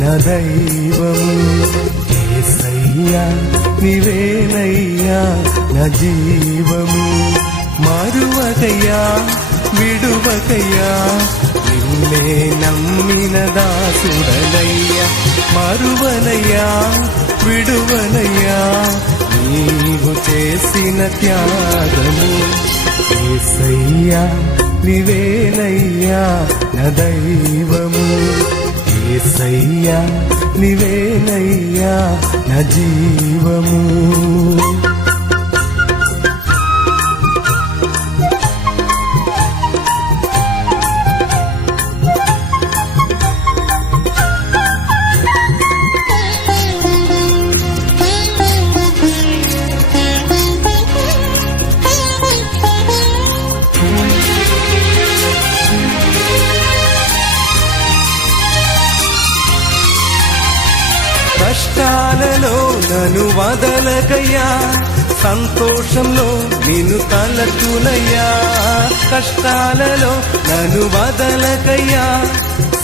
నా దైవము. ఏసయ్యా నీవేనయ్యా నా జీవము. మరువకయ్యా విడువకయ్యా నిన్నే నమ్మిన దాసుడనయ్యా. మరువనయ్యా విడువనయ్యా నీవు చేసిన త్యాగము ఏసయ్యా నివేనయ్యా నా దైవము. ఏసయ్యా నివేనయ్యా నా జీవము. నన్ను వదలకయ్యా. సంతోషంలో నిన్ను తలచునయ్యా. కష్టాలలో నన్ను వదలకయ్యా.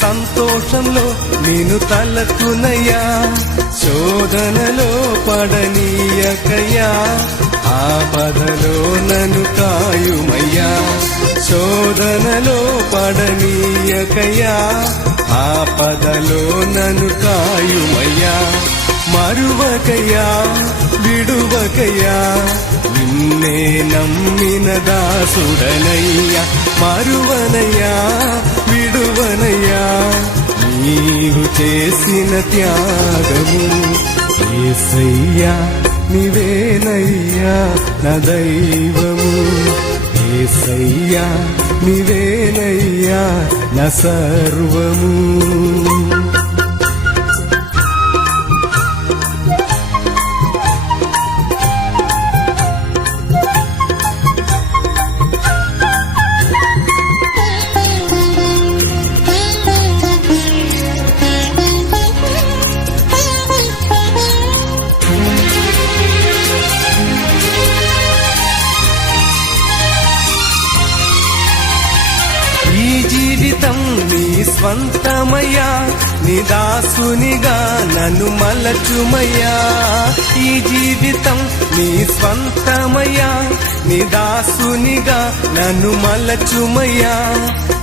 సంతోషంలో నిన్ను తలచునయ్యా. శోధనలో పడనీయకయ్యా. ఆపదలో నన్ను కాయుమయ్యా. శోధనలో పడనీయకయ్యా. ఆపదలో నన్ను కాయుమయ్యా. మరువకయ్యా విడువకయ్యా నిన్నే నమ్మిన దాసుడనయ్యా మరువనయ్యా విడువనయ్యా? నీవు చేసిన త్యాగము ఏసయ్యా నివేనయ్యా నా దైవము. ఏసయ్యా నివేనయ్యా నా సర్వము. స్వంతమయ్యా నిదాసునిగా నన్ను మలచుమయ్యా. ఈ జీవితం నీ స్వంతమయ్యా నిదాసునిగా నన్ను మలచుమయ్యా.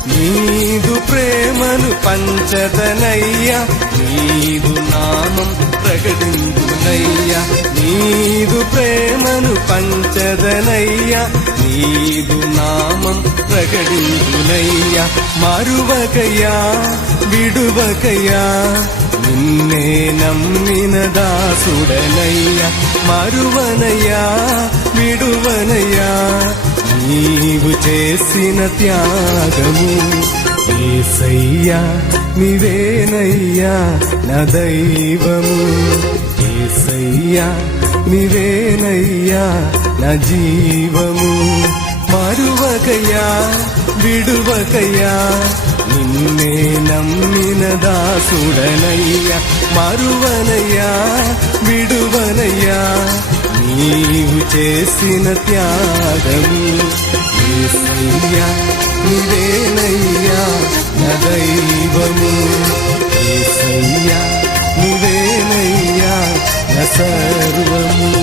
నీదు ప్రేమను పంచదనయ్యా నీదు నామం ప్రకటించునయ్యా నీదు ప్రేమను పంచదనయ్యా నీదు నామం ప్రకటించునయ్యా మరువకయ్యా విడువకయ్యా నిన్నే నమ్మిన దాసుడనయ్యా మరువనయ్యా విడువనయ్యా నీవు చేసిన త్యాగము ఏసయ్యా నివేనయ్యా నా దైవము ఏసయ్యా నివేనయ్యా నా జీవము. మరువకయ్యా విడువకయ్యా నిన్నే నమ్మిన దాసుడనయ్యా. మరువనయ్యా విడువనయ్యా నీవు చేసిన త్యాగము. ఏసయ్యా ఏసయ్యా నివేనయ్యా నా సర్వము